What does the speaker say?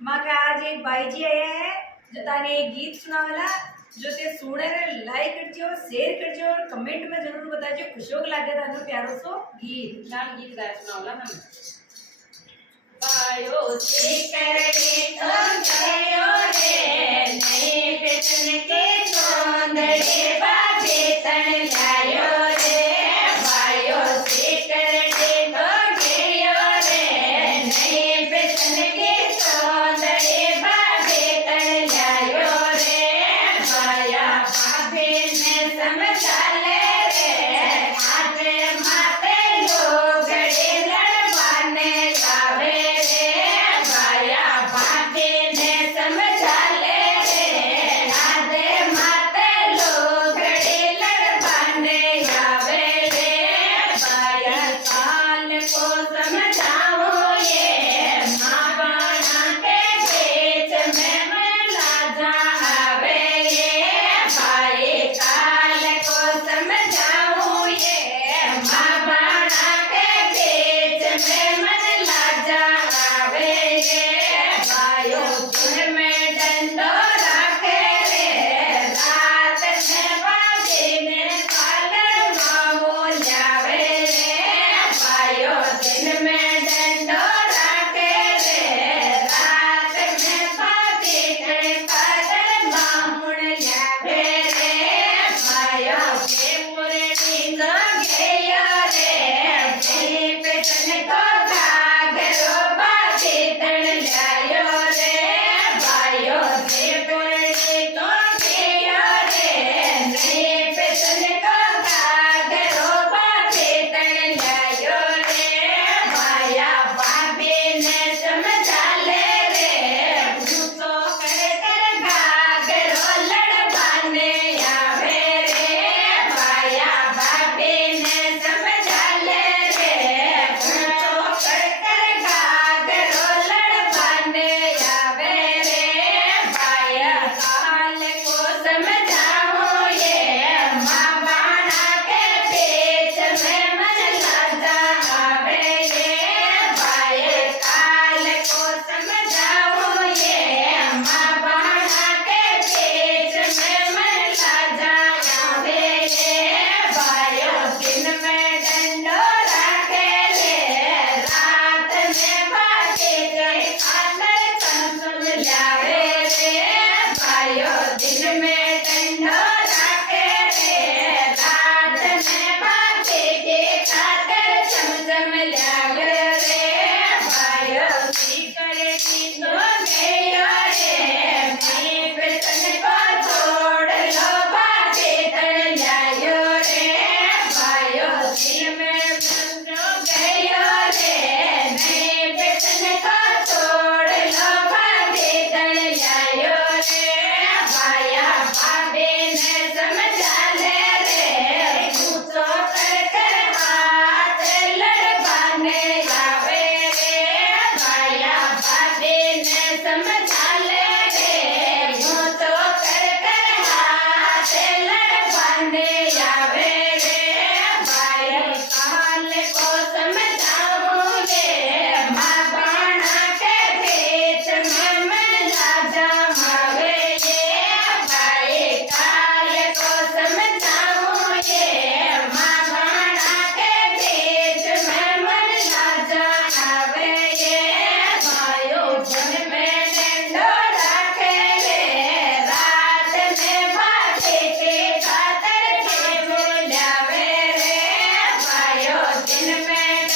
माके आज एक भाई जी आया है जो ताने एक गीत सुनावला जो ते सुने रे लाइक करजो शेयर करजो और कमेंट में जरूर बताजो खुशोक लागे तानो प्यारो सो गीत नाल गीत गाय सुनावला हम पायो से करके तो गयो रे नए पेतन के चोंदड़े बाबे तन लायो रे पायो से करके तो गयो रे नए पेतन के चोंदड़े बाबे तन लायो रे पाया बाबे ने समझा ले रे हाथे माथे लोगड़े लड़वाने लावे दिन में